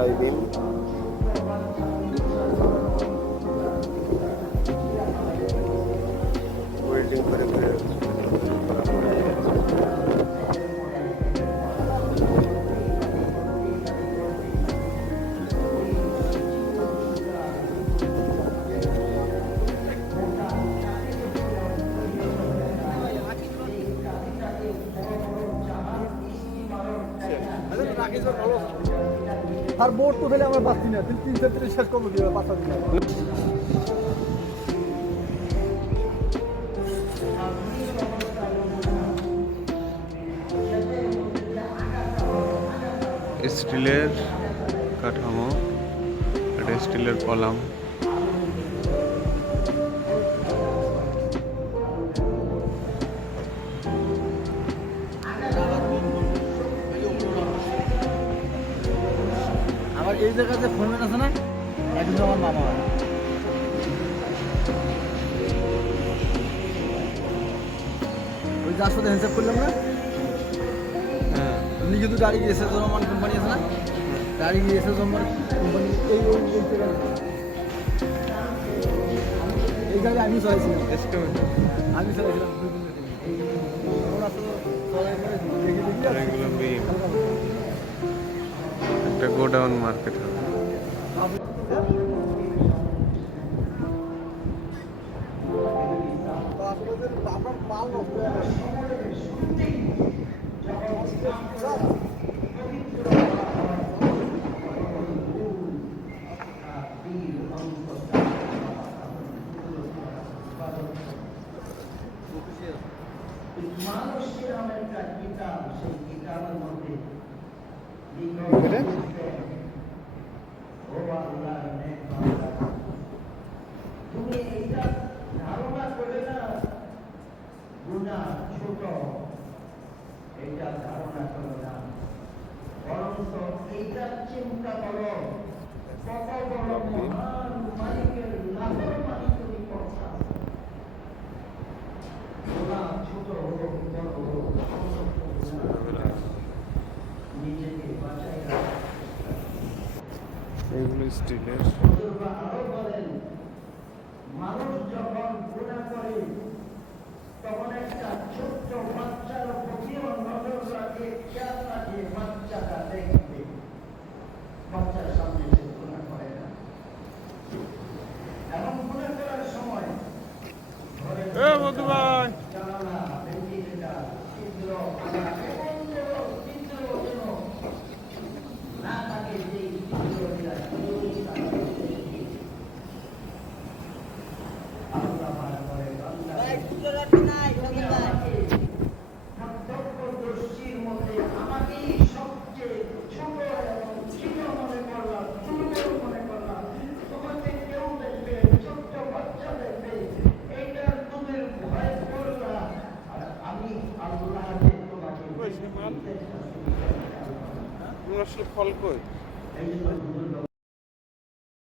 আইবিন welding করে করে করা হয়। আর বোর্ড তো ফেলে আমরা পাচ্ছি না, 3 শেষ করবো দিয়ে 5 দিন। স্টিলের কাঠামো, এটা স্টিলের কলাম। আমার এই জায়গাতে ফোরম্যান আছে না, একজন আমার মামা হয়। ওই যার সাথে হিসাব করলাম না, উনি কিন্তু গাড়ি গিয়েছে জনমান কোম্পানি আছে না, গাড়ি গিয়েছে জনমান কোম্পানি। এই গাড়ি আমি চলাইছিলাম, আমি চলাইছিলাম। একটা গোডাউন মার্কেট হবে। মানুষের আমার একটা কিতাব, সেই কিতাবের মধ্যে ও আল্লাহ তুমি এইটা ধারণা করে না গুনাহ ছোট, এইটা ধারণা করো না, বরঞ্চ এইটা চিন্তা করো কত বড় মহান মালিকের নাফরমানি তুমি করছো। গুনাহ ছোট হোক বড় হোক নিজেকে বাঁচাই রাখো। এগুলো স্টিলের। আরো বলেন, মানুষ যখন গুনাহ করে তখন একটা ছোট্ট বাচ্চার প্রতিও নজর রাখে, খেয়াল রাখে, বাচ্চাটা দেখবে, বাচ্চার সামনে সে গুনাহ করে না। এবং গুনাহ করার সময় জানালা, ভেন্টিলেটর, ছিদ্র, ছিদ্র যেন না থাকে, সেই ছিদ্রগুলা দর্শীর মধ্যে আমাকেই সবচেয়ে ছোট এবং ছোট মনে করলাম, ছোট মনে করলাম। তোমাকে কেউ দেখবে, ছোট্ট বাচ্চা দেখবে, এইটা তোদের ভয় করলা। আর আমি আল্লাহ তোমাকে ফল কই? এই জন্য